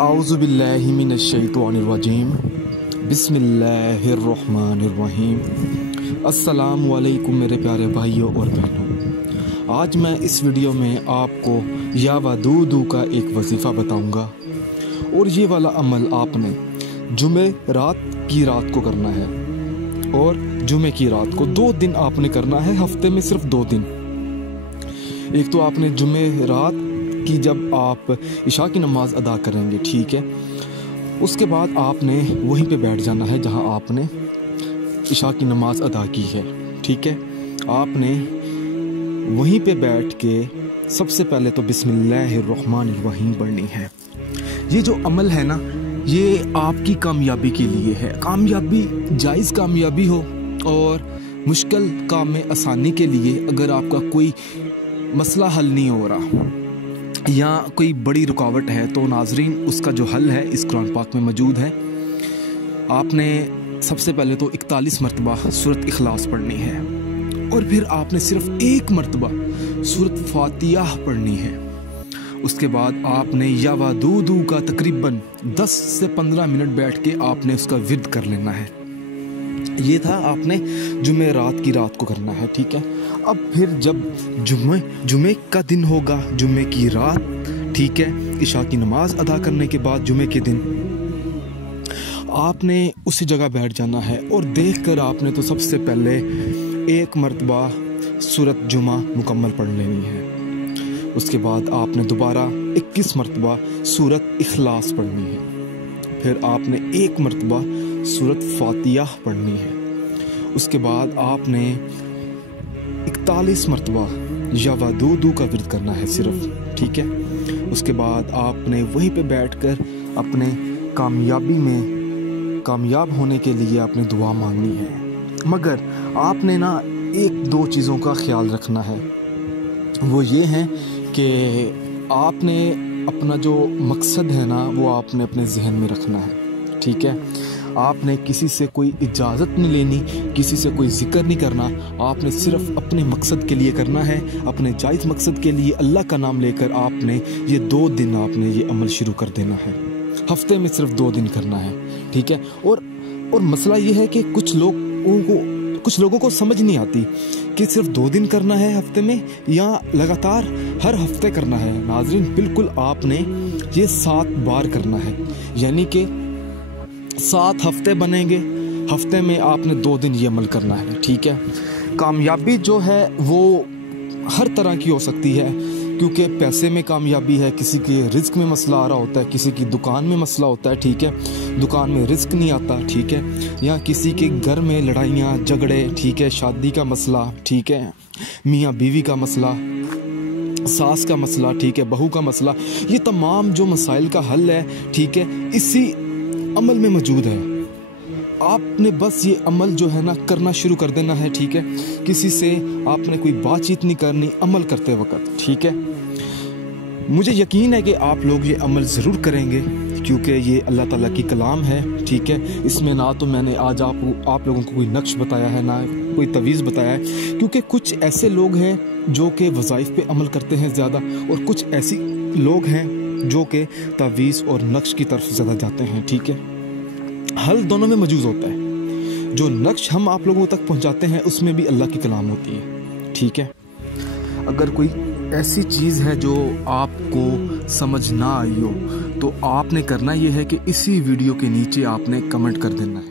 आऊज़ुबिल्लाहि मिनश्शैतानिर्रजीम बिस्मिल्लाहिर्रहमानिर्रहीम। अस्सलामु अलैकुम मेरे प्यारे भाइयों और बहनों। आज मैं इस वीडियो में आपको या वदूदू का एक वजीफ़ा बताऊंगा और ये वाला अमल आपने जुमे रात की रात को करना है और जुमे की रात को 2 दिन आपने करना है, हफ्ते में सिर्फ 2 दिन। एक तो आपने जुमे रात कि जब आप इशा की नमाज़ अदा करेंगे, ठीक है, उसके बाद आपने वहीं पे बैठ जाना है जहां आपने इशा की नमाज़ अदा की है, ठीक है। आपने वहीं पे बैठ के सबसे पहले तो बिस्मिल्लाहिर्रहमानिर्रहीम पढ़नी है। ये जो अमल है ना, ये आपकी कामयाबी के लिए है। कामयाबी, जायज़ कामयाबी हो और मुश्किल काम में आसानी के लिए अगर आपका कोई मसला हल नहीं हो रहा या कोई बड़ी रुकावट है तो नाजरीन उसका जो हल है इस कुरान पाक में मौजूद है। आपने सबसे पहले तो 41 मरतबा सूरत इखलास पढ़नी है और फिर आपने सिर्फ 1 मरतबा सूरत फातिहा पढ़नी है। उसके बाद आपने या वदूदू का तकरीबन 10 से 15 मिनट बैठ के आपने उसका विर्द कर लेना है। ये था आपने जुमे रात की रात को करना है, ठीक है। अब फिर जब जुमे का दिन होगा, जुमे की रात, ठीक है, इशा की नमाज अदा करने के बाद जुमे के दिन आपने उसी जगह बैठ जाना है और देखकर आपने तो सबसे पहले 1 मरतबा सूरत जुमा मुकम्मल पढ़ लेनी है। उसके बाद आपने दोबारा 21 मरतबा सूरत इखलास पढ़नी है। फिर आपने 1 मरतबा सूरत फातिहा पढ़नी है। उसके बाद आपने 41 मरतबा या वदूदू का विर्द करना है सिर्फ, ठीक है। उसके बाद आपने वहीं पे बैठकर अपने कामयाबी में कामयाब होने के लिए आपने दुआ मांगनी है। मगर आपने ना 1-2 चीज़ों का ख्याल रखना है। वो ये है कि आपने अपना जो मकसद है ना वो आपने अपने जहन में रखना है, ठीक है। आपने किसी से कोई इजाज़त नहीं लेनी, किसी से कोई जिक्र नहीं करना। आपने सिर्फ अपने मकसद के लिए करना है, अपने जायज़ मकसद के लिए अल्लाह का नाम लेकर आपने ये 2 दिन आपने ये अमल शुरू कर देना है। हफ्ते में सिर्फ 2 दिन करना है, ठीक है। और मसला ये है कि कुछ लोगों को समझ नहीं आती कि सिर्फ 2 दिन करना है हफ्ते में या लगातार हर हफ्ते करना है। नाज़रीन बिल्कुल आपने ये 7 बार करना है, यानी कि 7 हफ्ते बनेंगे। हफ्ते में आपने 2 दिन ये अमल करना है, ठीक है। कामयाबी जो है वो हर तरह की हो सकती है, क्योंकि पैसे में कामयाबी है, किसी के रिस्क में मसला आ रहा होता है, किसी की दुकान में मसला होता है, ठीक है, दुकान में रिस्क नहीं आता, ठीक है, या किसी के घर में लड़ाइयाँ झगड़े, ठीक है, शादी का मसला, ठीक है, मियाँ बीवी का मसला, सास का मसला, ठीक है, बहू का मसला, ये तमाम जो मसाइल का हल है, ठीक है, इसी अमल में मौजूद है। आपने बस ये अमल जो है ना करना शुरू कर देना है, ठीक है। किसी से आपने कोई बातचीत नहीं करनी अमल करते वक्त, ठीक है। मुझे यकीन है कि आप लोग ये अमल ज़रूर करेंगे, क्योंकि ये अल्लाह ताला की कलाम है, ठीक है। इसमें ना तो मैंने आज आप लोगों को कोई नक्श बताया है, ना कोई तवीज़ बताया है, क्योंकि कुछ ऐसे लोग हैं जो कि वज़ाइफ पे अमल करते हैं ज़्यादा और कुछ ऐसी लोग हैं जो कि तवीज़ और नक्श की तरफ ज़्यादा जाते हैं, ठीक है। हल दोनों में मौजूद होता है। जो नक्श हम आप लोगों तक पहुंचाते हैं उसमें भी अल्लाह की कलाम होती है, ठीक है। अगर कोई ऐसी चीज़ है जो आपको समझ ना आई हो तो आपने करना ये है कि इसी वीडियो के नीचे आपने कमेंट कर देना है।